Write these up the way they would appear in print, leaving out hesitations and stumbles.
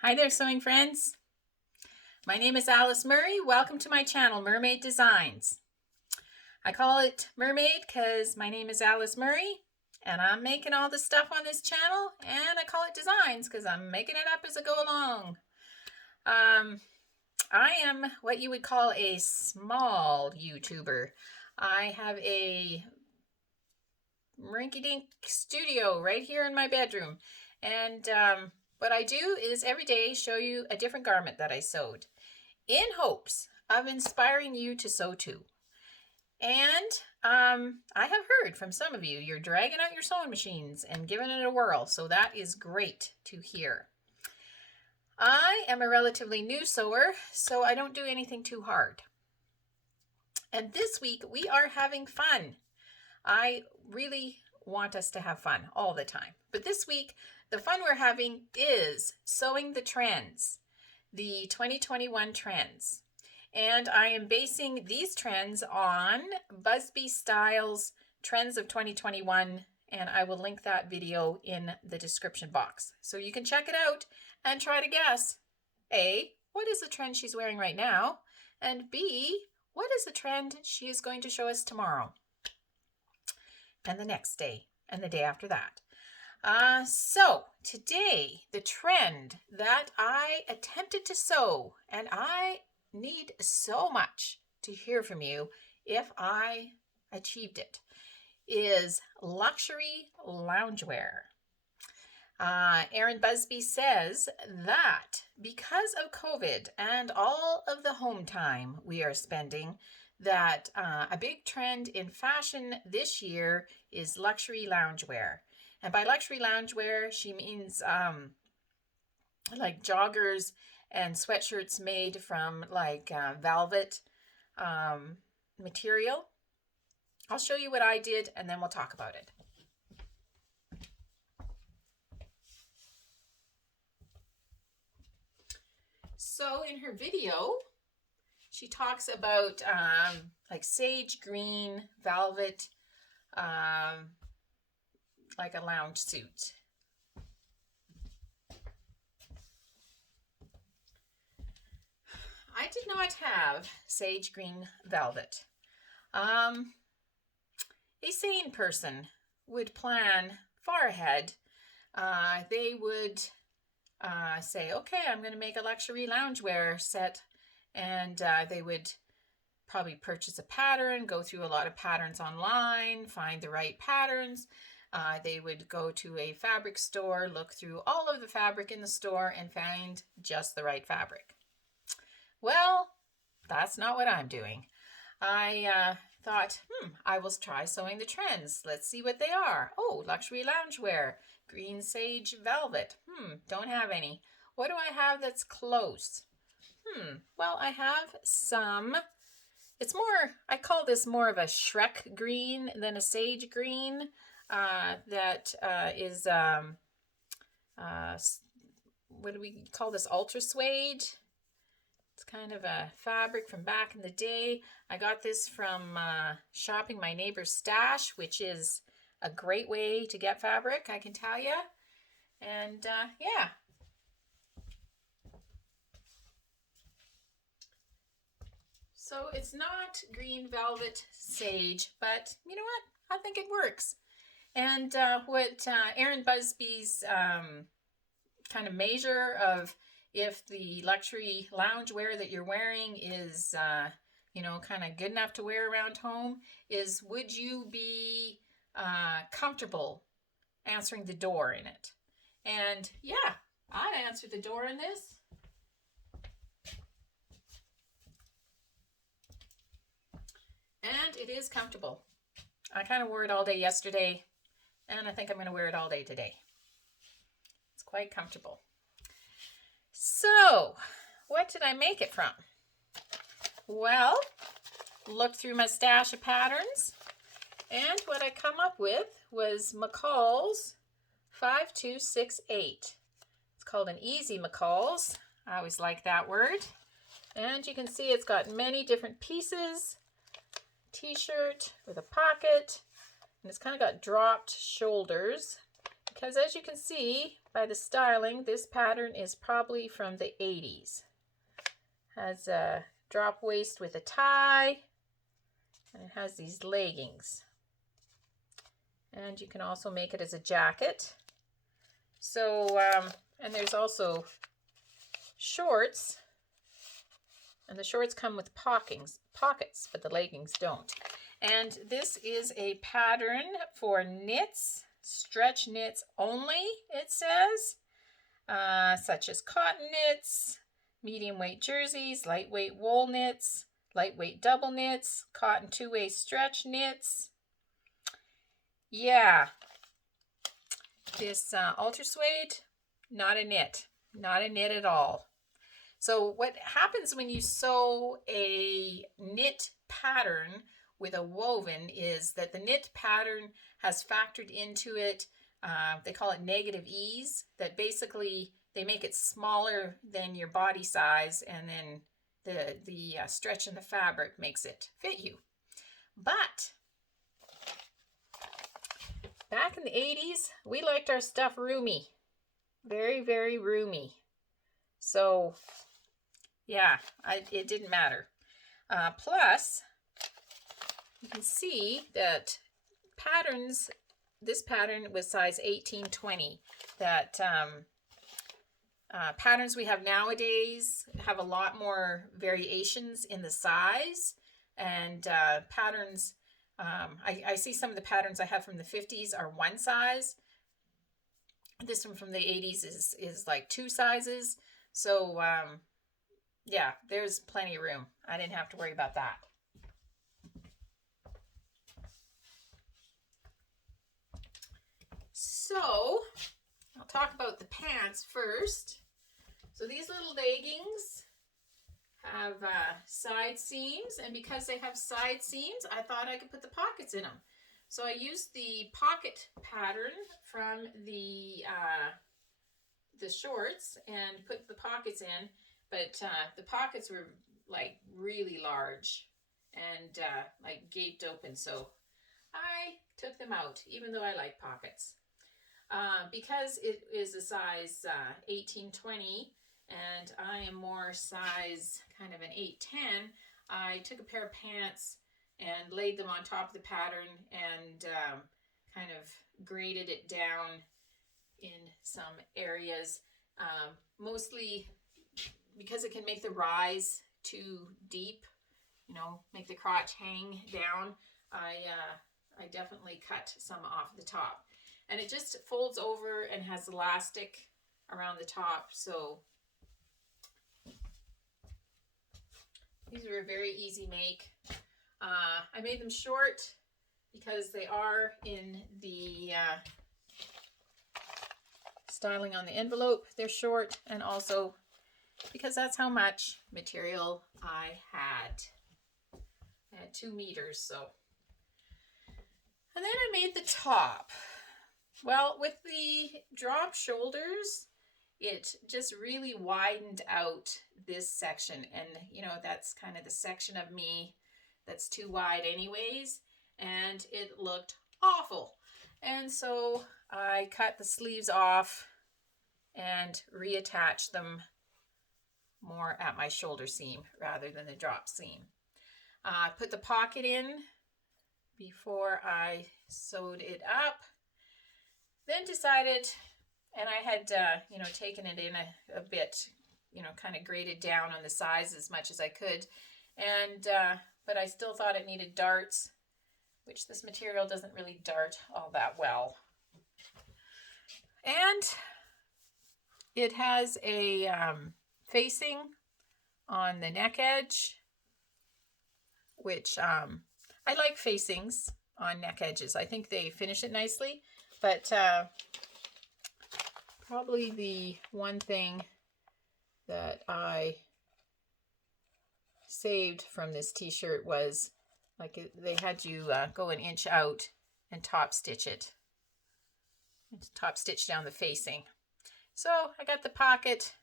Hi there, sewing friends. My name is Alice Murray. Welcome to my channel, Mermaid Designs. I call it Mermaid because my name is Alice Murray and I'm making all the stuff on this channel, and I call it Designs because I'm making it up as I go along. I am what you would call a small YouTuber. I have a rinky-dink studio right here in my bedroom, and what I do is every day show you a different garment that I sewed in hopes of inspiring you to sew too. And I have heard from some of you, you're dragging out your sewing machines and giving it a whirl, so that is great to hear. I am a relatively new sewer, so I don't do anything too hard. And this week we are having fun. I really want us to have fun all the time. But this week, the fun we're having is sewing the trends, the 2021 trends. And I am basing these trends on Busby Styles Trends of 2021, and I will link that video in the description box. So you can check it out and try to guess, A, what is the trend she's wearing right now? And B, what is the trend she is going to show us tomorrow? And the next day, and the day after that. So today, the trend that I attempted to sew, and I need so much to hear from you if I achieved it, is luxury loungewear. Erin Busby says that because of COVID and all of the home time we are spending, that a big trend in fashion this year is luxury loungewear. And by luxury loungewear, she means like joggers and sweatshirts made from like velvet material. I'll show you what I did and then we'll talk about it. So in her video, she talks about like sage green velvet, like a lounge suit. I did not have sage green velvet. A sane person would plan far ahead. They would say, okay, I'm going to make a luxury loungewear set, and they would probably purchase a pattern, go through a lot of patterns online, find the right patterns. They would go to a fabric store, look through all of the fabric in the store, and find just the right fabric. Well, that's not what I'm doing. I thought, I will try sewing the trends. Let's see what they are. Oh, luxury loungewear, green sage velvet. Don't have any. What do I have that's close? Well, I have some. It's more, I call this more of a Shrek green than a sage green. That is, what do we call this? Ultra suede. It's kind of a fabric from back in the day. I got this from shopping my neighbor's stash, which is a great way to get fabric, I can tell you. And yeah. So it's not green velvet sage, but you know what? I think it works. And what Erin Busby's kind of measure of if the luxury loungewear that you're wearing is, kind of good enough to wear around home is, would you be comfortable answering the door in it? And yeah, I'd answer the door in this. And it is comfortable. I kind of wore it all day yesterday, and I think I'm going to wear it all day today. It's quite comfortable. So, what did I make it from? Well, looked through my stash of patterns, and what I come up with was McCall's 5268. It's called an easy McCall's. I always like that word. And you can see it's got many different pieces. T-shirt with a pocket, and it's kind of got dropped shoulders because, as you can see by the styling, this pattern is probably from the 80s. Has a drop waist with a tie, and it has these leggings. And you can also make it as a jacket. So, and there's also shorts, and the shorts come with pockets, but the leggings don't. And this is a pattern for knits, stretch knits only, it says, such as cotton knits, medium weight jerseys, lightweight wool knits, lightweight double knits, cotton two-way stretch knits. Yeah, this Ultra Suede, not a knit at all. So what happens when you sew a knit pattern with a woven is that the knit pattern has factored into it, they call it negative ease, that basically they make it smaller than your body size, and then the stretch in the fabric makes it fit you. But back in the 80s, we liked our stuff roomy. Very, very roomy. So, yeah, it didn't matter. Plus, you can see that patterns, this pattern was size 18-20. That patterns we have nowadays have a lot more variations in the size, and patterns, I see some of the patterns I have from the 50s are one size. This one from the 80s is like two sizes. So yeah, there's plenty of room. I didn't have to worry about that. So I'll talk about the pants first. So these little leggings have side seams, and because they have side seams, I thought I could put the pockets in them. So I used the pocket pattern from the shorts and put the pockets in, but the pockets were like really large and like gaped open, so I took them out, even though I like pockets. Because it is a size 18-20 and I am more size kind of an 8-10, I took a pair of pants and laid them on top of the pattern and kind of graded it down in some areas. Mostly because it can make the rise too deep, you know, make the crotch hang down, I definitely cut some off the top. And it just folds over and has elastic around the top. So these are a very easy make. I made them short because they are in the styling on the envelope. They're short, and also because that's how much material I had. I had 2 meters, so. And then I made the top. Well, with the drop shoulders, it just really widened out this section. And, you know, that's kind of the section of me that's too wide anyways. And it looked awful. And so I cut the sleeves off and reattached them more at my shoulder seam rather than the drop seam. Put the pocket in before I sewed it up. Then decided, and I had, you know, taken it in a bit, you know, kind of graded down on the size as much as I could. And, but I still thought it needed darts, which this material doesn't really dart all that well. And it has a facing on the neck edge, which I like facings on neck edges. I think they finish it nicely. But probably the one thing that I saved from this t-shirt was like they had you go an inch out and top stitch it. Top stitch down the facing. So I got the pocket,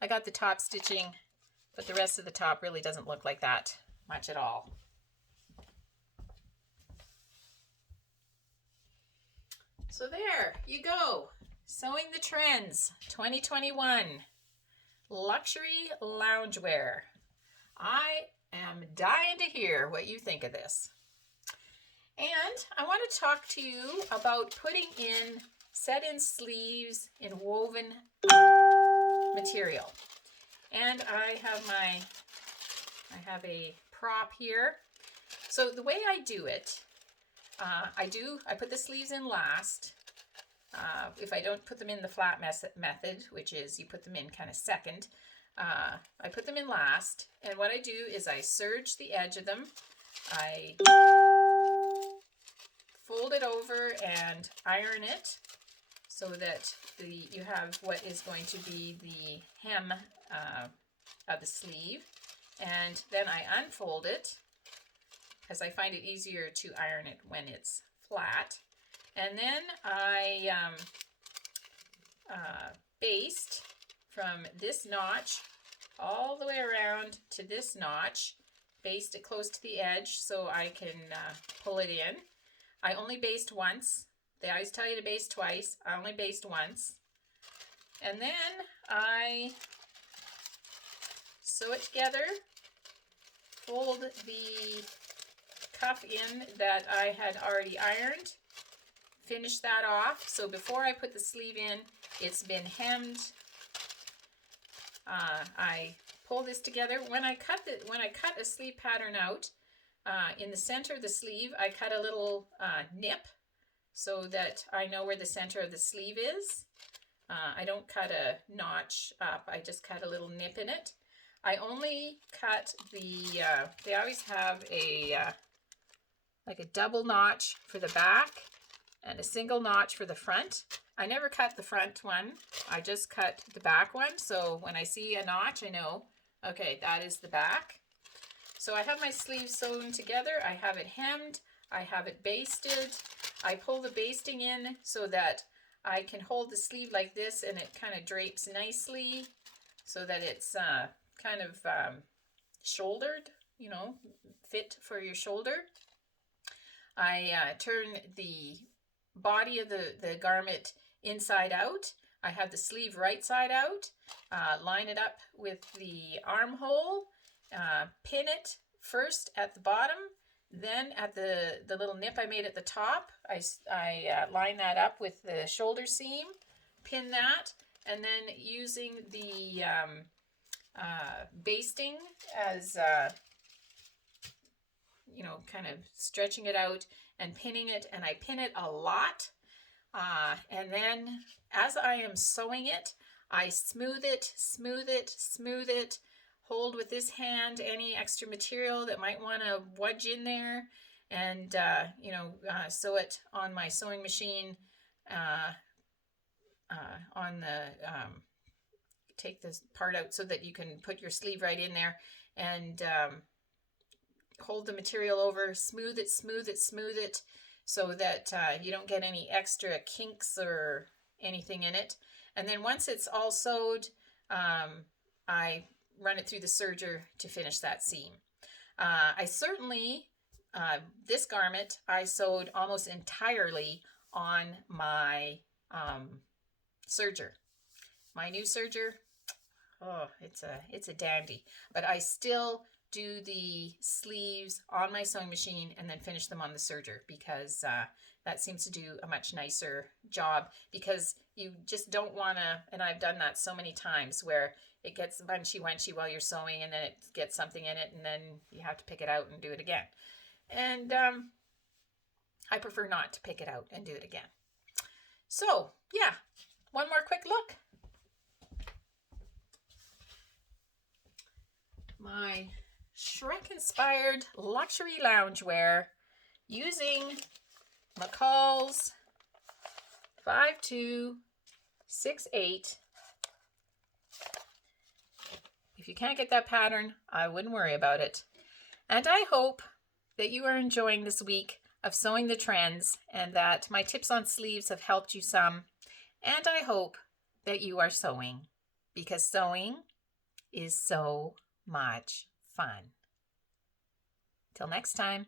I got the top stitching, but the rest of the top really doesn't look like that much at all. So there you go. Sewing the Trends 2021 Luxury Loungewear. I am dying to hear what you think of this. And I want to talk to you about putting in set-in sleeves in woven material. And I have a prop here. So the way I do it, I put the sleeves in last. If I don't put them in the flat method, which is you put them in kind of second, I put them in last. And what I do is I serge the edge of them. I fold it over and iron it so that you have what is going to be the hem of the sleeve. And then I unfold it because I find it easier to iron it when it's flat. And then I baste from this notch all the way around to this notch, baste it close to the edge so I can pull it in. I only baste once. They always tell you to baste twice. I only baste once. And then I sew it together, fold the cuff in that I had already ironed, finish that off. So before I put the sleeve in, it's been hemmed. I pull this together. When I cut a sleeve pattern out, in the center of the sleeve, I cut a little nip so that I know where the center of the sleeve is. I don't cut a notch up. I just cut a little nip in it. I only cut they always have like a double notch for the back and a single notch for the front. I never cut the front one. I just cut the back one. So when I see a notch, I know, okay, that is the back. So I have my sleeve sewn together. I have it hemmed. I have it basted. I pull the basting in so that I can hold the sleeve like this and it kind of drapes nicely so that it's kind of shouldered, you know, fit for your shoulder. I turn the body of the garment inside out. I have the sleeve right side out, line it up with the armhole, pin it first at the bottom, then at the little nip I made at the top, I line that up with the shoulder seam, pin that, and then using the basting as you know, kind of stretching it out and pinning it, and I pin it a lot. And then as I am sewing it, I smooth it, hold with this hand any extra material that might want to wedge in there, and you know, sew it on my sewing machine on the take this part out so that you can put your sleeve right in there, and hold the material over, smooth it so that you don't get any extra kinks or anything in it. And then once it's all sewed, I run it through the serger to finish that seam. I certainly, this garment, I sewed almost entirely on my serger. My new serger, oh, it's a dandy. But I still do the sleeves on my sewing machine and then finish them on the serger because that seems to do a much nicer job, because you just don't want to, and I've done that so many times where it gets bunchy-wunchy while you're sewing and then it gets something in it and then you have to pick it out and do it again. And I prefer not to pick it out and do it again. So yeah, one more quick look. My Shrek-inspired luxury loungewear using McCall's 5268. If you can't get that pattern, I wouldn't worry about it. And I hope that you are enjoying this week of Sewing the Trends and that my tips on sleeves have helped you some. And I hope that you are sewing, because sewing is so much fun. Till next time.